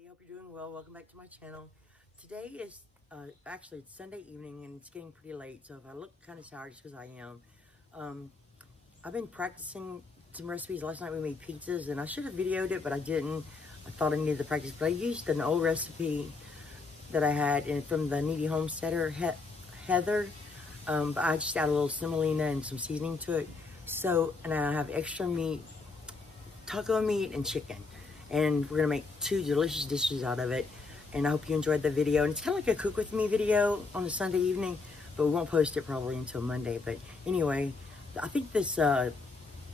Hey, hope you're doing well. Welcome back to my channel. Today is, actually it's Sunday evening and it's getting pretty late, so if I look kind of tired, just because I am. I've been practicing some recipes. Last night we made pizzas and I should have videoed it, but I didn't. I thought I needed the practice, but I used an old recipe that I had from the Needy Homesteader, Heather. But I just added a little semolina and some seasoning to it. So, and I have extra meat, taco meat and chicken. And we're gonna make 2 delicious dishes out of it. And I hope you enjoyed the video. And it's kind of like a cook with me video on a Sunday evening, but we won't post it probably until Monday. But anyway, I think this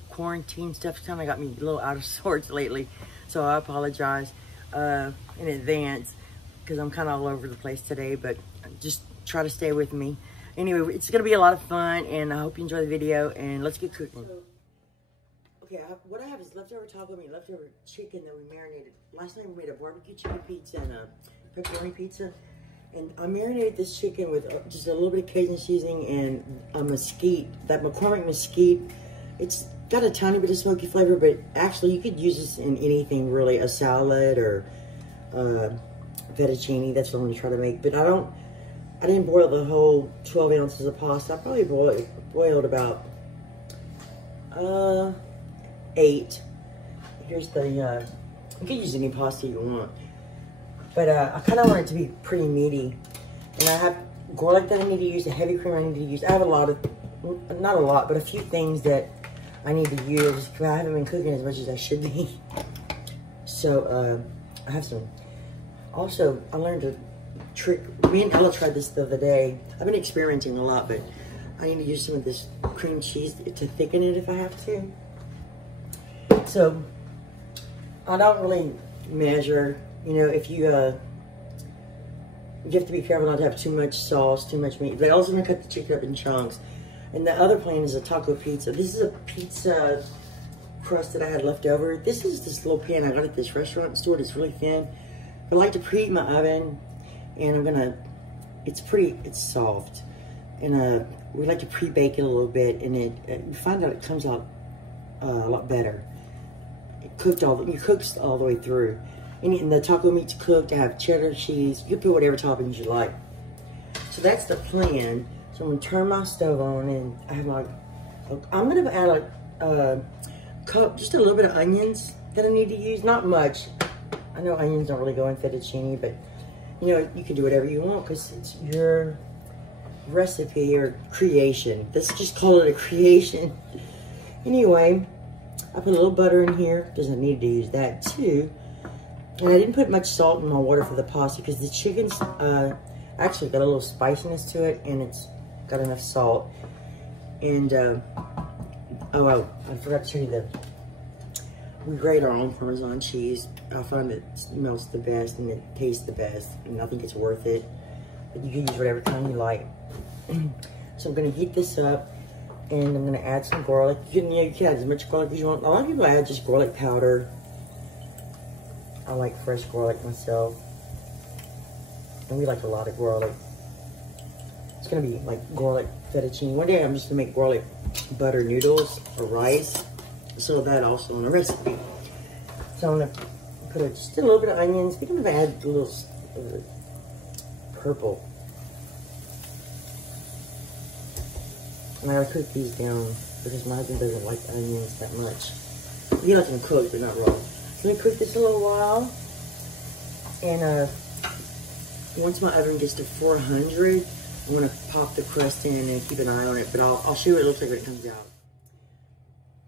quarantine stuff kind of got me a little out of sorts lately. So I apologize in advance because I'm kind of all over the place today, but just try to stay with me. Anyway, it's gonna be a lot of fun and I hope you enjoy the video and let's get cooking. Okay, what I have is leftover taco meat, leftover chicken that we marinated. Last night we made a barbecue chicken pizza and a pepperoni pizza. And I marinated this chicken with just a little bit of Cajun seasoning and a mesquite, that McCormick mesquite. It's got a tiny bit of smoky flavor, but actually you could use this in anything really, a salad or fettuccine. That's what I'm gonna try to make. But I didn't boil the whole 12 ounces of pasta. I probably boiled about 8. Here's the, you can use any pasta you want. But I kind of want it to be pretty meaty. And I have garlic that I need to use, the heavy cream I need to use. I have a lot of, not a lot, but a few things that I need to use because I haven't been cooking as much as I should be. So I have some. Also, I learned a trick. Me and Ella tried this the other day. I've been experimenting a lot, but I need to use some of this cream cheese to thicken it if I have to. So, I don't really measure, you know, if you have to be careful not to have too much sauce, too much meat. But I also want to cut the chicken up in chunks. And the other plan is a taco pizza. This is a pizza crust that I had left over. This is this little pan I got at this restaurant store. It's really thin. I like to preheat my oven, and it's soft. And we like to pre-bake it a little bit, and you find out it comes out a lot better. It cooks all the way through. And the taco meat's cooked. I have cheddar cheese. You can put whatever toppings you like. So that's the plan. So I'm gonna turn my stove on, and I have I'm gonna add just a little bit of onions that I need to use. Not much. I know onions don't really go in fettuccine, but you know, you can do whatever you want because it's your recipe or creation. Let's just call it a creation. Anyway, I put a little butter in here because I need to use that too. And I didn't put much salt in my water for the pasta because the chicken's actually got a little spiciness to it and it's got enough salt. And, oh, I forgot to tell you that we grate our own Parmesan cheese. I find it smells the best and it tastes the best, and I think it's worth it. But you can use whatever kind you like. So I'm gonna heat this up, and I'm gonna add some garlic. You can add as much garlic as you want. A lot of people add just garlic powder. I like fresh garlic myself, and we like a lot of garlic. It's gonna be like garlic fettuccine. One day I'm just gonna make garlic butter noodles or rice. So that also on the recipe. So I'm gonna put just a little bit of onions. We're gonna add a little purple. And I gotta cook these down because my husband doesn't like onions that much. He likes them cooked, but not raw. So let me cook this a little while. And once my oven gets to 400, I'm gonna pop the crust in and keep an eye on it. But I'll show you what it looks like when it comes out.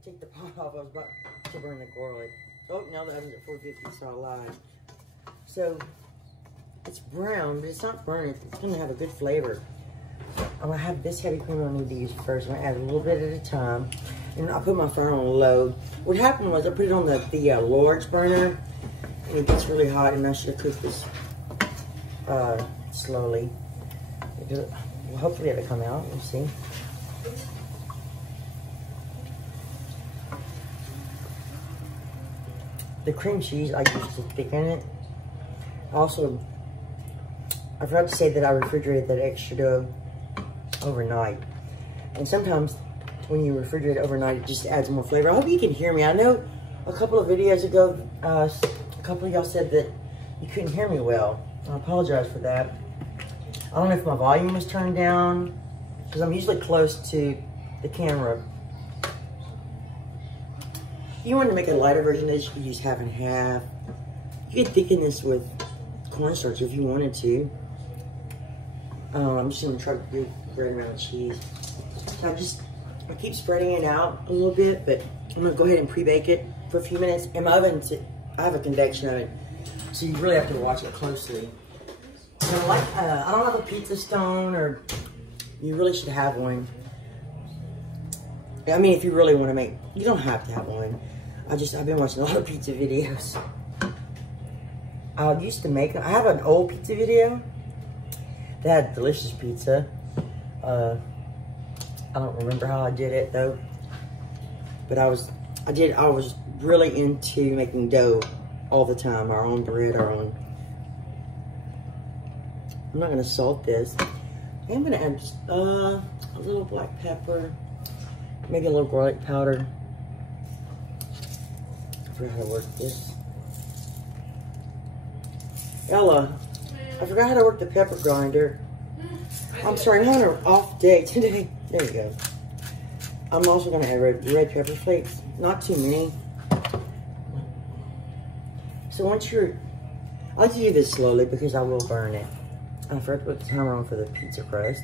Take the pot off. I was about to burn the garlic. Oh, now the oven's at 450, so I lied. So it's brown, but it's not burnt. It's gonna have a good flavor. I'm gonna have this heavy cream I need to use first. I'm gonna add a little bit at a time, and I'll put my fire on low. What happened was I put it on the large burner, and it gets really hot. And I should have cooked this slowly. Well, hopefully it'll come out. We'll see. The cream cheese I used to thicken it. Also, I forgot to say that I refrigerated that extra dough overnight. And sometimes when you refrigerate it overnight, it just adds more flavor. I hope you can hear me. I know a couple of videos ago, a couple of y'all said that you couldn't hear me well. I apologize for that. I don't know if my volume was turned down, because I'm usually close to the camera. If you wanted to make a lighter version of this, you could use half and half. You could thicken this with cornstarch if you wanted to. I'm just gonna try to do bread around cheese. So I keep spreading it out a little bit, but I'm gonna go ahead and pre-bake it for a few minutes. In my oven, I have a convection oven, so you really have to watch it closely. So I don't have a pizza stone, or you really should have one. I mean, if you really want to make, you don't have to have one. I've been watching a lot of pizza videos. I used to make, I have an old pizza video that had delicious pizza. I don't remember how I did it though, but I was really into making dough all the time, our own bread, our own. I'm not gonna salt this. I'm gonna add just a little black pepper, maybe a little garlic powder. I forgot how to work this. Ella, I forgot how to work the pepper grinder. I'm sorry, I'm having an off day today. There you go. I'm also gonna add red pepper flakes, not too many. So once I like to do this slowly because I will burn it. I forgot to put the timer on for the pizza crust.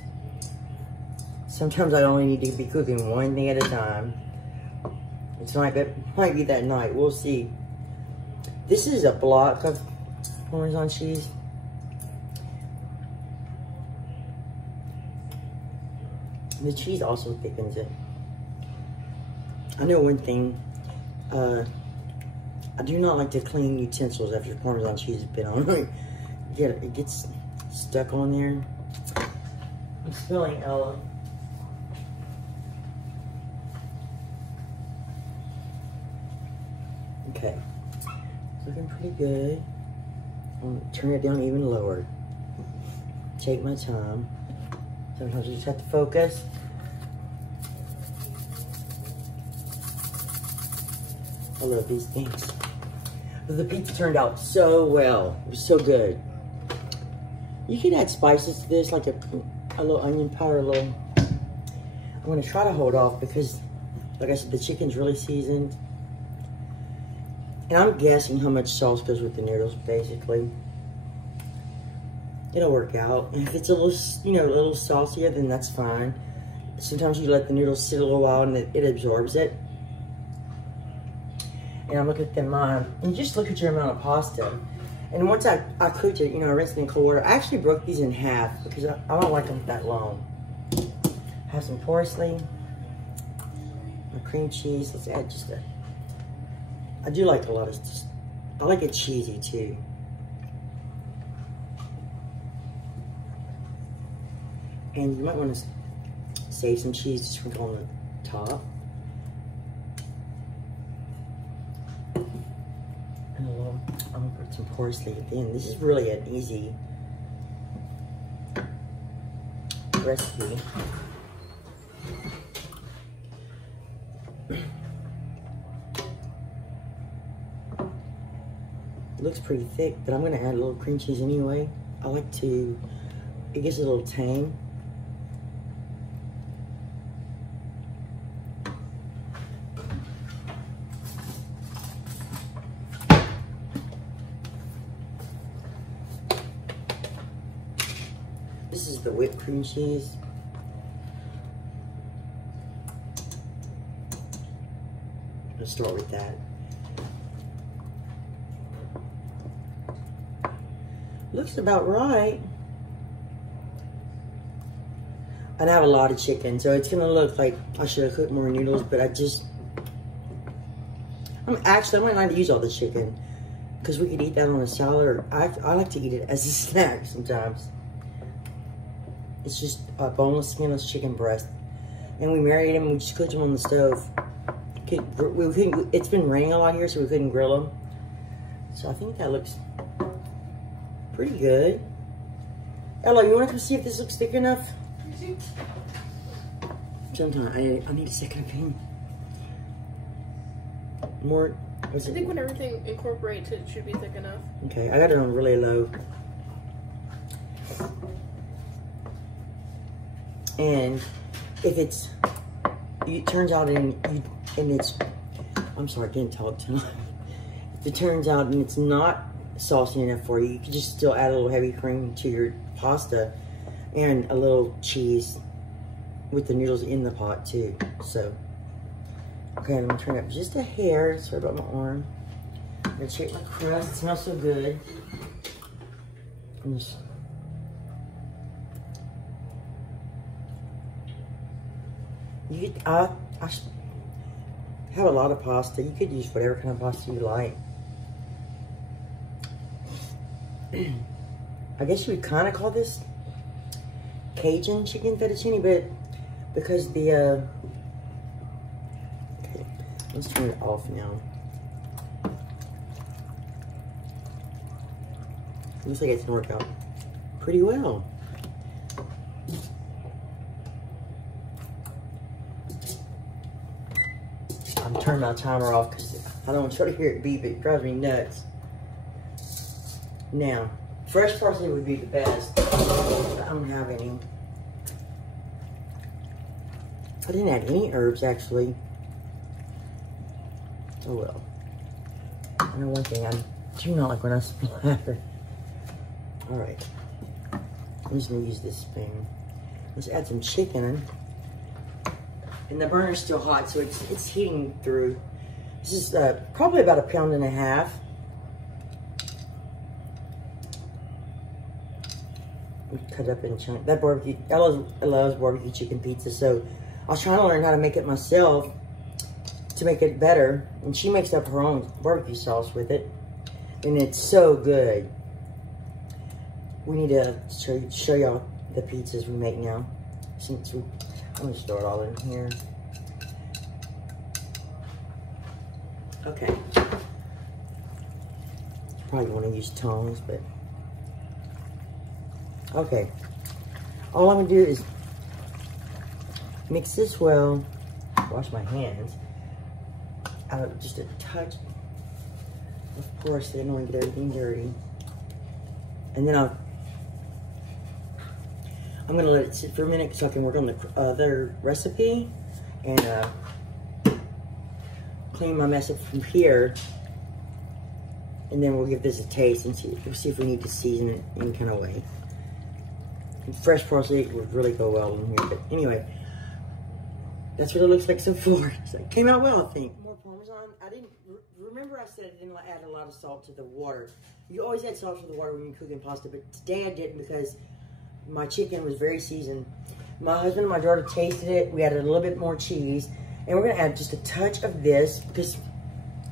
Sometimes I only need to be cooking one thing at a time. It might be that night, we'll see. This is a block of Parmesan cheese. The cheese also thickens it. I know one thing, I do not like to clean utensils after Parmesan cheese has been on it. It gets stuck on there. I'm spilling, Ella. Okay, it's looking pretty good. I'm gonna turn it down even lower. Take my time. Sometimes you just have to focus. I love these things. But the pizza turned out so well. It was so good. You can add spices to this, like a little onion powder, I'm gonna try to hold off because, like I said, the chicken's really seasoned. And I'm guessing how much sauce goes with the noodles, basically. It'll work out. And if it's a little, a little saucier, then that's fine. Sometimes you let the noodles sit a little while and it absorbs it. And I look at them, and just look at your amount of pasta. And once I cooked it, I rinsed it in cold water. I actually broke these in half because I don't like them that long. Have some parsley, my cream cheese. Let's add just I do like a lot of, I like it cheesy too. And you might want to save some cheese to sprinkle on the top. And I'm gonna put some parsley at the end. This is really an easy recipe. It looks pretty thick, but I'm gonna add a little cream cheese anyway. I like to, it gives it a little tang. This is the whipped cream cheese. Let's start with that. Looks about right. And I have a lot of chicken, so it's gonna look like I should have cooked more noodles, but I might not use all the chicken because we could eat that on a salad, or I like to eat it as a snack sometimes. It's just a boneless, skinless chicken breast. And we marinated them, we just cooked them on the stove. It's been raining a lot here, so we couldn't grill them. So I think that looks pretty good. Ella, you want to come see if this looks thick enough? Sometimes I need a second opinion. More I think when everything incorporates, it should be thick enough. Okay, I got it on really low. And if it turns out I'm sorry, I can't talk tonight. If it turns out and it's not saucy enough for you, you can just still add a little heavy cream to your pasta and a little cheese with the noodles in the pot too. So, okay, I'm gonna turn up just a hair. Sorry about my arm. I'm gonna check my crust. It smells so good. I have a lot of pasta. You could use whatever kind of pasta you like. I guess you would kind of call this Cajun chicken fettuccine, but because the okay, let's turn it off now. Looks like it's gonna work out pretty well. I'm turning my timer off because I don't want you to hear it beep. It drives me nuts. Now, fresh parsley would be the best. I don't have any. I didn't add any herbs, actually. Oh well. I know one thing, I do not like when I splatter. Alright. I'm just going to use this spoon. Let's add some chicken. And the burner's still hot, so it's heating through. This is probably about 1.5 pounds. Cut up in chunks. That barbecue, Ella loves barbecue chicken pizza, so I was trying to learn how to make it myself to make it better. And she makes up her own barbecue sauce with it, and it's so good. We need to show y'all the pizzas we make now. I'm gonna store it all in here. Okay. Probably want to use tongs, but okay. All I'm gonna do is mix this well. Wash my hands. Just a touch of porcelain. I don't want to get everything dirty. And then I'm gonna let it sit for a minute so I can work on the other recipe and clean my mess up from here. And then we'll give this a taste and see if we need to season it in any kind of way. And fresh parsley would really go well in here. But anyway, that's what it looks like so far. So it came out well, I think. More Parmesan. I didn't remember I said I didn't add a lot of salt to the water. You always add salt to the water when you're cooking pasta, but today I didn't because my chicken was very seasoned. My husband and my daughter tasted it. We added a little bit more cheese. And we're gonna add just a touch of this because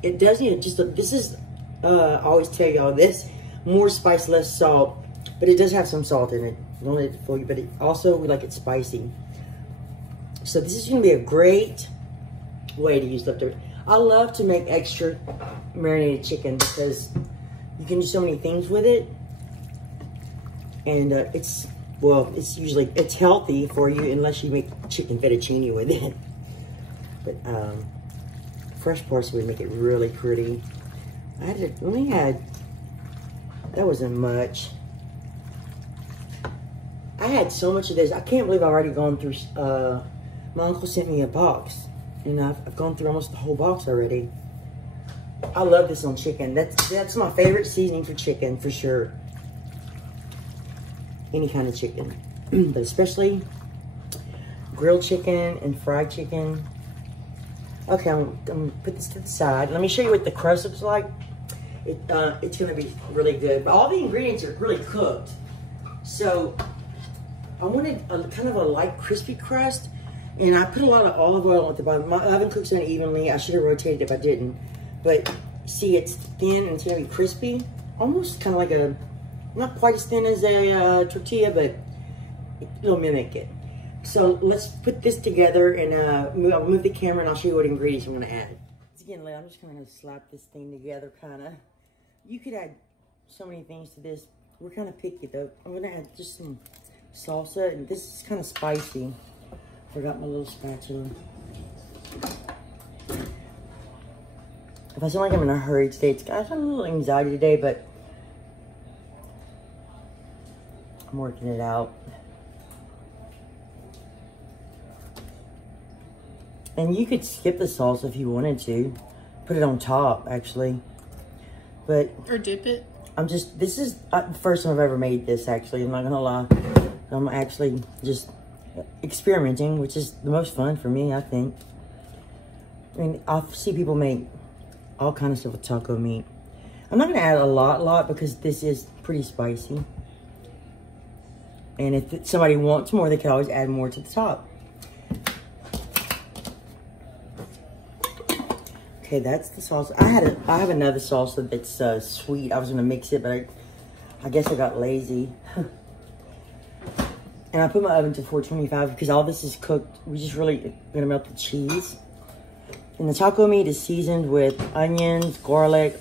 it does need just a, this is, I always tell y'all this, more spice, less salt. But it does have some salt in it. Don't let it fool you, but it also, we like it spicy. So this is gonna be a great way to use leftover. I love to make extra marinated chicken because you can do so many things with it. And it's healthy for you unless you make chicken fettuccine with it. But fresh parsley would make it really pretty. That wasn't much. I had so much of this. I can't believe I've already gone through, my uncle sent me a box. And I've gone through almost the whole box already. I love this on chicken. That's my favorite seasoning for chicken, for sure. Any kind of chicken. But especially grilled chicken and fried chicken. Okay, I'm gonna put this to the side. Let me show you what the crust looks like. It's gonna be really good. But all the ingredients are really cooked. So I wanted a kind of a light crispy crust. And I put a lot of olive oil at the bottom. My oven cooks unevenly. I should have rotated it if I didn't. But see, it's thin and it's gonna be crispy. Almost kind of like a, not quite as thin as a tortilla, but it'll mimic it. So let's put this together and I'll move the camera and I'll show you what ingredients I'm gonna add. Again, I'm just gonna slap this thing together kinda. You could add so many things to this. We're kind of picky though. I'm gonna add just some salsa, and this is kind of spicy. Forgot my little spatula. If I sound like I'm in a hurry today, it's got a little anxiety today, but I'm working it out. And you could skip the sauce if you wanted to. Put it on top, actually. But or dip it. This is the first time I've ever made this, actually. I'm not gonna lie. I'm actually just experimenting, which is the most fun for me, I think. I mean, I see people make all kinds of stuff with taco meat. I'm not gonna add a lot because this is pretty spicy. And if somebody wants more, they can always add more to the top. Okay, that's the sauce. I have another salsa that's sweet. I was gonna mix it, but I guess I got lazy. And I put my oven to 425 because all this is cooked. We're just really gonna melt the cheese. And the taco meat is seasoned with onions, garlic,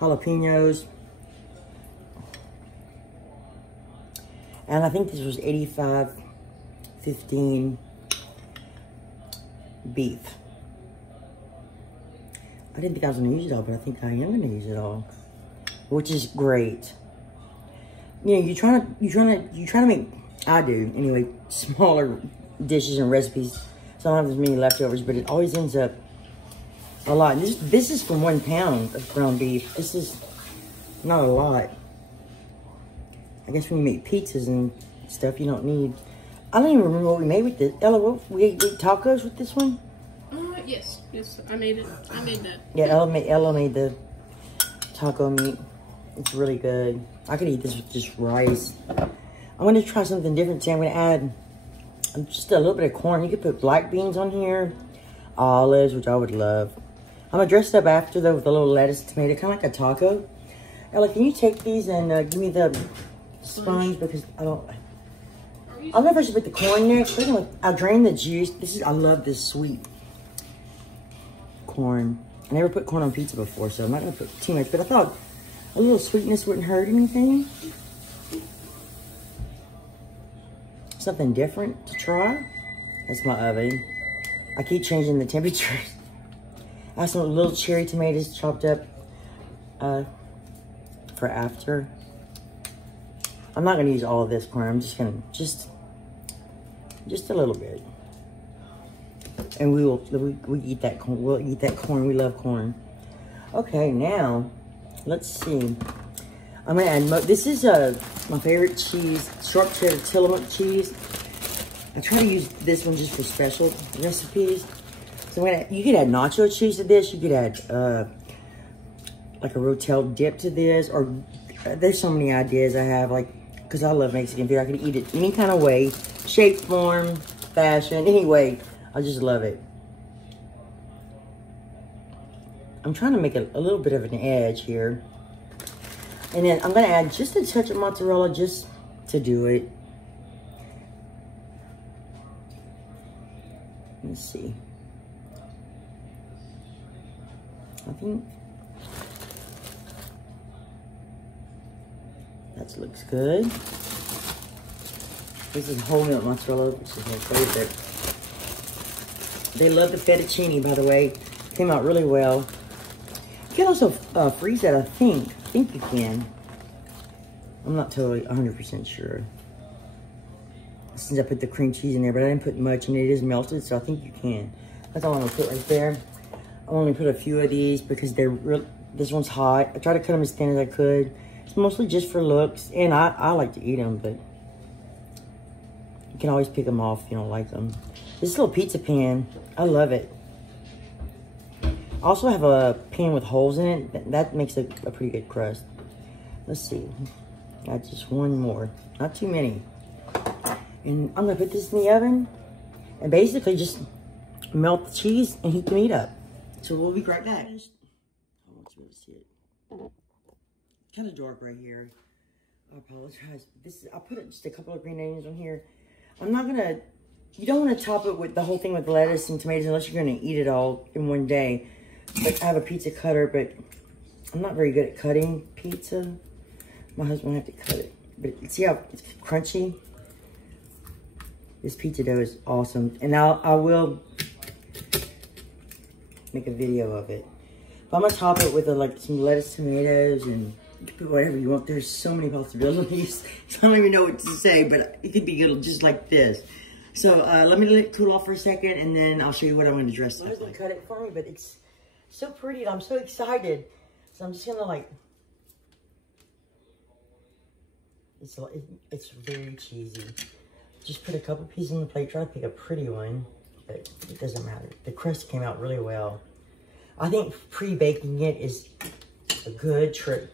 jalapenos. And I think this was 85-15 beef. I didn't think I was gonna use it all, but I think I am gonna use it all, which is great. You know, you try to make, I do anyway, smaller dishes and recipes. So I don't have as many leftovers, but it always ends up a lot. And this is from 1 pound of ground beef. This is not a lot. I guess when you make pizzas and stuff, you don't need. I don't even remember what we made with this. Ella, we ate tacos with this one. Yes, I made it. I made that. Yeah, Ella made the taco meat. It's really good. I could eat this with just rice. I'm gonna try something different today. I'm gonna add just a little bit of corn. You could put black beans on here, olives, which I would love. I'm gonna dress it up after though with a little lettuce, tomato, kind of like a taco. Ella, can you take these and give me the sponge because I don't know if I should put the corn next. But anyway, I'll drain the juice. I love this sweet corn. I never put corn on pizza before, so I'm not gonna put too much, but I thought a little sweetness wouldn't hurt anything. Something different to try. That's my oven. I keep changing the temperature. I have some little cherry tomatoes chopped up for after. I'm not gonna use all of this corn. I'm just gonna, just a little bit. And we eat that corn. We'll eat that corn. We love corn. Okay, now, let's see. I'm gonna add, this is my favorite cheese, sharp cheddar Tillamook cheese. I try to use this one just for special recipes. So you could add nacho cheese to this. You could add like a Rotel dip to this, or there's so many ideas I have, like, because I love Mexican food. I can eat it any kind of way, shape, form, fashion, anyway. I just love it. I'm trying to make a little bit of an edge here. And then I'm gonna add just a touch of mozzarella just to do it. Let's see. I think that looks good. This is whole milk mozzarella, which is my favorite. They love the fettuccine, by the way. Came out really well. You can also freeze that, I think. I think you can. I'm not totally 100% sure. Since I put the cream cheese in there, but I didn't put much, and it is melted, so I think you can. That's all I'm gonna put right there. I only put a few of these because they're real. This one's hot. I try to cut them as thin as I could. It's mostly just for looks, and I like to eat them, but you can always pick them off if you don't like them. This little pizza pan, I love it. I also have a pan with holes in it. That makes a pretty good crust. Let's see. Got just one more. Not too many. And I'm going to put this in the oven and basically just melt the cheese and heat the meat up. So we'll be right back. I want you to see it. Kind of dark right here. I apologize. I put just a couple of green onions on here. I'm not going to... You don't want to top it with the whole thing with lettuce and tomatoes unless you're going to eat it all in one day. But I have a pizza cutter, but I'm not very good at cutting pizza. My husband will have to cut it. But see how it's crunchy? This pizza dough is awesome. And now I will make a video of it. But I'm gonna top it with like some lettuce, tomatoes, and you can put whatever you want. There's so many possibilities. So I don't even know what to say, but it could be good just like this. So let me let it cool off for a second, and then I'll show you what I'm gonna dress up like. Cut it for me, but it's so pretty, and I'm so excited. So I'm just gonna like, it's very cheesy. Just put a couple pieces on the plate, try to pick a pretty one, but it doesn't matter. The crust came out really well. I think pre-baking it is a good trick.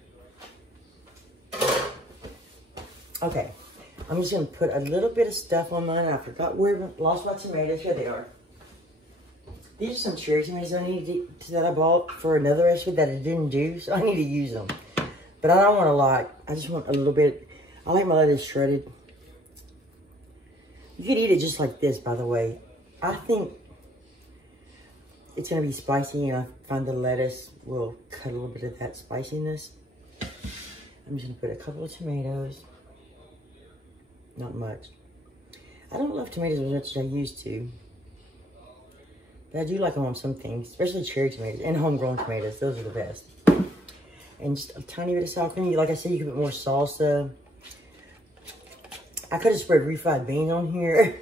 Okay, I'm just gonna put a little bit of stuff on mine. I forgot where, lost my tomatoes. Here they are. These are some cherry tomatoes I need that I bought for another recipe that I didn't do, so I need to use them. But I don't want a lot. I just want a little bit. I like my lettuce shredded. You could eat it just like this, by the way. I think it's gonna be spicy, and I find the lettuce will cut a little bit of that spiciness. I'm just gonna put a couple of tomatoes. Not much. I don't love tomatoes as much as I used to. But I do like them on some things, especially cherry tomatoes and homegrown tomatoes. Those are the best. And just a tiny bit of sour cream. Like I said, you can put more salsa. I could have spread refried beans on here.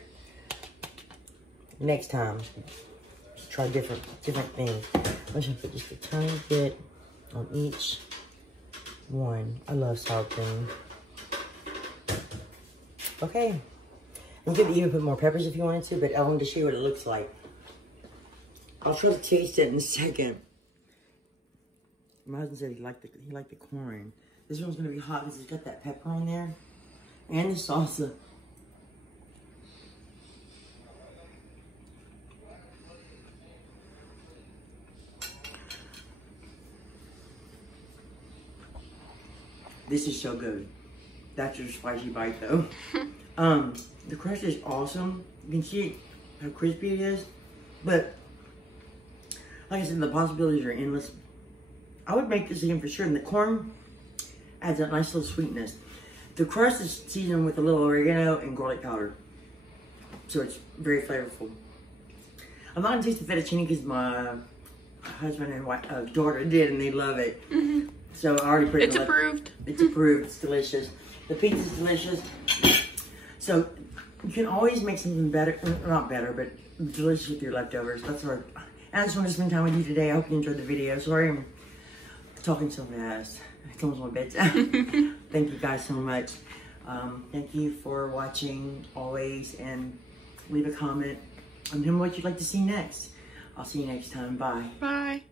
Next time, try different things. I'm just gonna put just a tiny bit on each one. I love sour cream. Okay. You could even put more peppers if you wanted to, but I wanted to show you what it looks like. I'll try to taste it in a second. My husband said he liked the corn. This one's gonna be hot because it's got that pepper on there and the salsa. This is so good. That's your spicy bite though. The crust is awesome. You can see how crispy it is, but like I said, the possibilities are endless. I would make this again for sure, and the corn adds that nice little sweetness. The crust is seasoned with a little oregano and garlic powder, so it's very flavorful. I'm not gonna taste the fettuccine because my husband and daughter did, and they love it. Mm-hmm. So I already put it. It's approved. It's approved. It's delicious. The pizza's delicious. So you can always make something better, not better, but delicious with your leftovers. That's what. I just want to spend time with you today. I hope you enjoyed the video. Sorry I'm talking so fast. It's almost my bedtime. Thank you guys so much. Thank you for watching always, and leave a comment on what you'd like to see next. I'll see you next time. Bye. Bye.